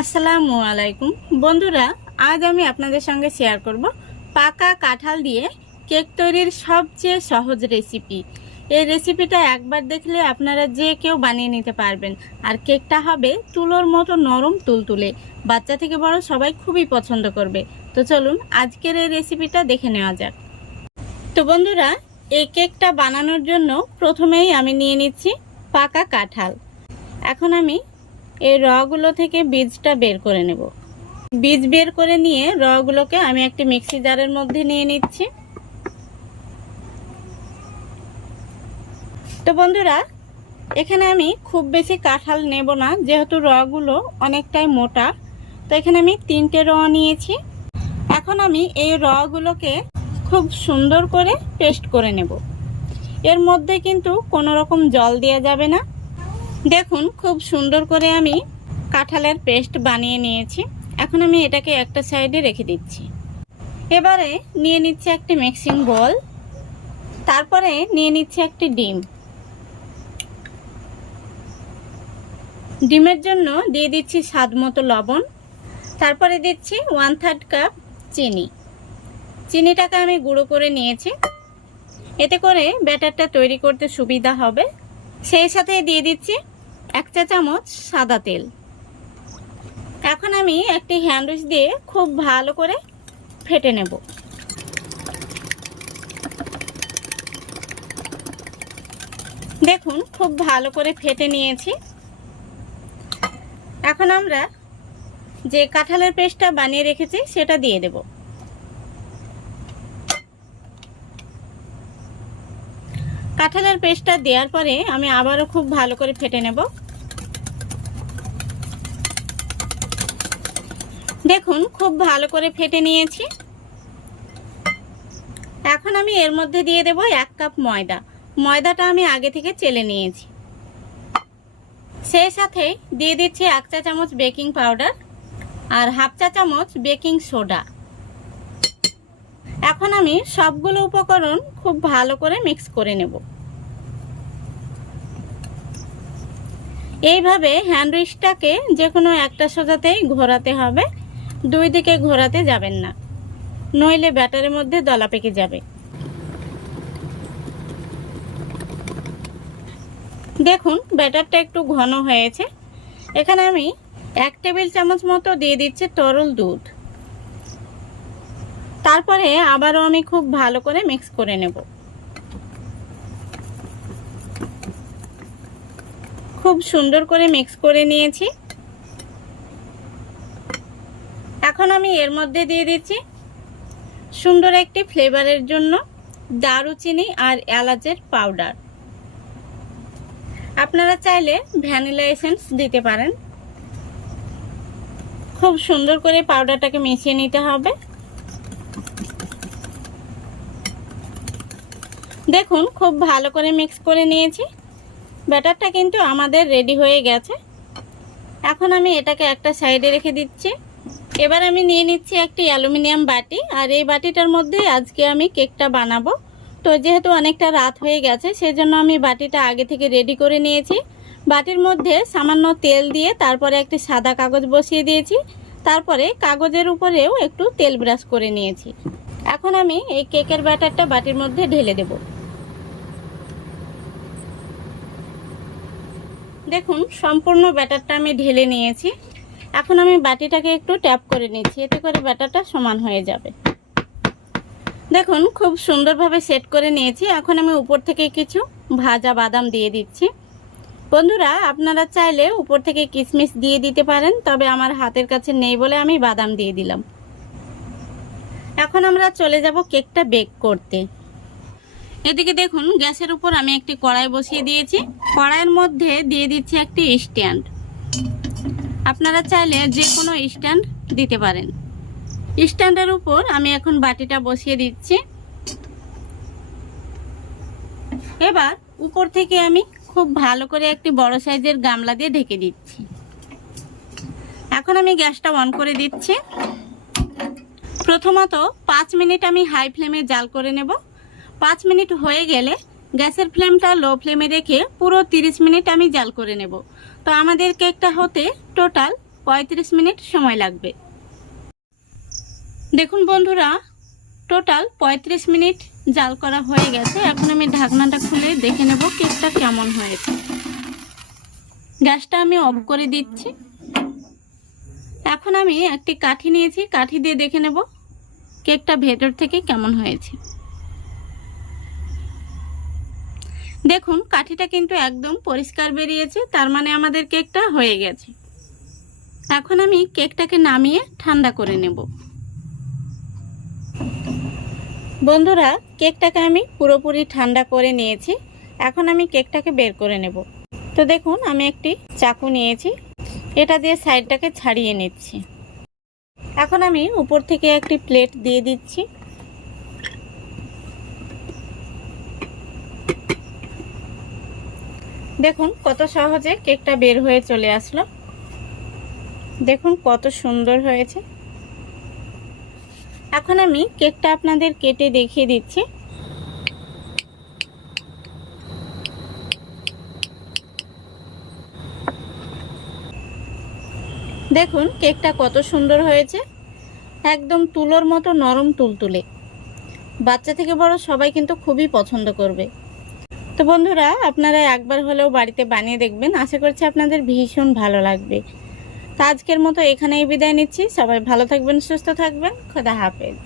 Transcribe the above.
আসসালামু আলাইকুম বন্ধুরা, আজ আমি আপনাদের সঙ্গে শেয়ার করব পাকা কাঁঠাল দিয়ে কেক তৈরির সবচেয়ে সহজ রেসিপি। এই রেসিপিটা একবার দেখলে আপনারা যে কেউ বানিয়ে নিতে পারবেন, আর কেকটা হবে তুলোর মতো নরম তুলতুলে। বাচ্চা থেকে বড় সবাই খুবই পছন্দ করবে। তো চলুন আজকের এই রেসিপিটা দেখে নেওয়া যাক। তো বন্ধুরা, এই কেকটা বানানোর জন্য প্রথমেই আমি নিয়ে নিচ্ছি পাকা কাঁঠাল। এখন আমি এই রগুলো থেকে বীজটা বের করে নেব। বীজ বের করে নিয়ে রগুলোকে আমি একটি মিক্সি জারের মধ্যে নিয়ে নিচ্ছি। তো বন্ধুরা, এখানে আমি খুব বেশি কাঁঠাল নেব না, যেহেতু রগুলো অনেকটাই মোটা। তো এখানে আমি 3টে র নিয়েছি। এখন আমি এই রগুলোকে খুব সুন্দর করে পেস্ট করে নেব। এর মধ্যে কিন্তু কোনো রকম জল দেওয়া যাবে না। দেখুন, খুব সুন্দর করে আমি কাঁঠালের পেস্ট বানিয়ে নিয়েছি। এখন আমি এটাকে একটা সাইডে রেখে দিচ্ছি। এবারে নিয়ে নিচ্ছি একটি মিক্সিং বোল। তারপরে নিয়ে নিচ্ছি একটি ডিম। ডিমের জন্য দিয়ে দিচ্ছি স্বাদ মতো লবণ। তারপরে দিচ্ছি 1/3 কাপ চিনি। চিনিটাকে আমি গুঁড়ো করে নিয়েছি, এতে করে ব্যাটারটা তৈরি করতে সুবিধা হবে। সেই সাথে দিয়ে দিচ্ছি 1 চা চামচ সাদা তেল। এখন আমি একটি হ্যান্ড উইচ দিয়ে খুব ভালো করে ফেটে নেব। দেখুন, খুব ভালো করে ফেটে নিয়েছি। এখন আমরা যে কাঁঠালের পেস্টটা বানিয়ে রেখেছি সেটা দিয়ে দেব। কাঁঠালের পেস্টটা দেওয়ার পরে আমি আবারও খুব ভালো করে ফেটে নেব। দেখুন, খুব ভালো করে ফেটে নিয়েছি। এখন আমি এর মধ্যে দিয়ে দেব 1 কাপ ময়দা। ময়দাটা আমি আগে থেকে চেলে নিয়েছি। সেই সাথে দিয়ে দিচ্ছি 1 চা চামচ বেকিং পাউডার আর 1/2 চা চামচ বেকিং সোডা। এখন আমি সবগুলো উপকরণ খুব ভালো করে মিক্স করে নেব। এইভাবে হ্যান্ড উইচটাকে যে কোনো একটা সোজাতেই ঘোরাতে হবে, দুই দিকে ঘোরাতে যাবেন না, নইলে ব্যাটারের মধ্যে দলা পেকে যাবে। দেখুন, ব্যাটারটা একটু ঘন হয়েছে। এখানে আমি 1 টেবিল চামচ মতো দিয়ে দিচ্ছি তরল দুধ। তারপরে আবারও আমি খুব ভালো করে মিক্স করে নেব। খুব সুন্দর করে মিক্স করে নিয়েছি। এখন আমি এর মধ্যে দিয়ে দিচ্ছি সুন্দর একটি ফ্লেভারের জন্য দারুচিনি আর এলাচের পাউডার। আপনারা চাইলে ভ্যানিলা এসেন্স দিতে পারেন। খুব সুন্দর করে পাউডারটাকে মিশিয়ে নিতে হবে। দেখুন, খুব ভালো করে মিক্স করে নিয়েছি। ব্যাটারটা কিন্তু আমাদের রেডি হয়ে গেছে। এখন আমি এটাকে একটা সাইডে রেখে দিচ্ছি। এবার আমি নিয়ে নিচ্ছি একটি অ্যালুমিনিয়াম বাটি, আর এই বাটিটার মধ্যে আজকে আমি কেকটা বানাবো। তো যেহেতু অনেকটা রাত হয়ে গেছে, সেজন্য আমি বাটিটা আগে থেকে রেডি করে নিয়েছি। বাটির মধ্যে সামান্য তেল দিয়ে তারপরে একটি সাদা কাগজ বসিয়ে দিয়েছি। তারপরে কাগজের উপরেও একটু তেল ব্রাশ করে নিয়েছি। এখন আমি এই কেকের ব্যাটারটা বাটির মধ্যে ঢেলে দেব। দেখুন, সম্পূর্ণ ব্যাটারটা আমি ঢেলে নিয়েছি। এখন আমি বাটিটাকে একটু ট্যাপ করে নিচ্ছি, এতে করে ব্যাটারটা সমান হয়ে যাবে। দেখুন, খুব সুন্দরভাবে সেট করে নিয়েছি। এখন আমি উপর থেকে কিছু ভাজা বাদাম দিয়ে দিচ্ছি। বন্ধুরা, আপনারা চাইলে উপর থেকে কিশমিশ দিয়ে দিতে পারেন, তবে আমার হাতের কাছে নেই বলে আমি বাদাম দিয়ে দিলাম। এখন আমরা চলে যাব কেকটা বেক করতে। এদিকে দেখুন, গ্যাসের উপর আমি একটি কড়াই বসিয়ে দিয়েছি। কড়াইয়ের মধ্যে দিয়ে দিচ্ছি একটি স্ট্যান্ড। আপনারা চাইলে যে কোনো স্ট্যান্ড দিতে পারেন। স্ট্যান্ডের উপর আমি এখন বাটিটা বসিয়ে দিচ্ছি। এবার উপর থেকে আমি খুব ভালো করে একটি বড় সাইজের গামলা দিয়ে ঢেকে দিচ্ছি। এখন আমি গ্যাসটা অন করে দিচ্ছি। প্রথমত 5 মিনিট আমি হাই ফ্লেমে জাল করে নেব। 5 মিনিট হয়ে গেলে গ্যাসের ফ্লেমটা লো ফ্লেমে রেখে পুরো 30 মিনিট আমি জাল করে নেব। তো আমাদের কেকটা হতে টোটাল 35 মিনিট সময় লাগবে। দেখুন বন্ধুরা, টোটাল 35 মিনিট জাল করা হয়ে গেছে। এখন আমি ঢাকনাটা খুলে দেখে নেব কেকটা কেমন হয়েছে। গ্যাসটা আমি অফ করে দিচ্ছি। এখন আমি একটি কাঠি নিয়েছি, কাঠি দিয়ে দেখে নেব কেকটা ভেতর থেকে কেমন হয়েছে। দেখুন কাঠিটা কিন্তু একদম পরিষ্কার বেরিয়েছে, তার মানে আমাদের কেকটা হয়ে গেছে। এখন আমি কেকটাকে নামিয়ে ঠান্ডা করে নেব। বন্ধুরা, কেকটাকে আমি পুরোপুরি ঠান্ডা করে নিয়েছি। এখন আমি কেকটাকে বের করে নেব। তো দেখুন আমি একটি চাকু নিয়েছি, এটা দিয়ে সাইডটাকে ছাড়িয়ে নিচ্ছি। এখন আমি উপর থেকে একটি প্লেট দিয়ে দিচ্ছি। দেখুন কত সহজে কেকটা বের হয়ে চলে আসলো। দেখুন কত সুন্দর হয়েছে। এখন আমি কেকটা আপনাদের কেটে দেখিয়ে দিচ্ছি। দেখুন কেকটা কত সুন্দর হয়েছে, একদম তুলোর মতো নরম তুলতুলে। বাচ্চা থেকে বড় সবাই কিন্তু খুবই পছন্দ করবে। তো বন্ধুরা, আপনারা একবার হলেও বাড়িতে বানিয়ে দেখবেন, আশা করছি আপনাদের ভীষণ ভালো লাগবে। তো আজকের মতো এখানেই বিদায় নিচ্ছি। সবাই ভালো থাকবেন, সুস্থ থাকবেন। খোদা হাফেজ।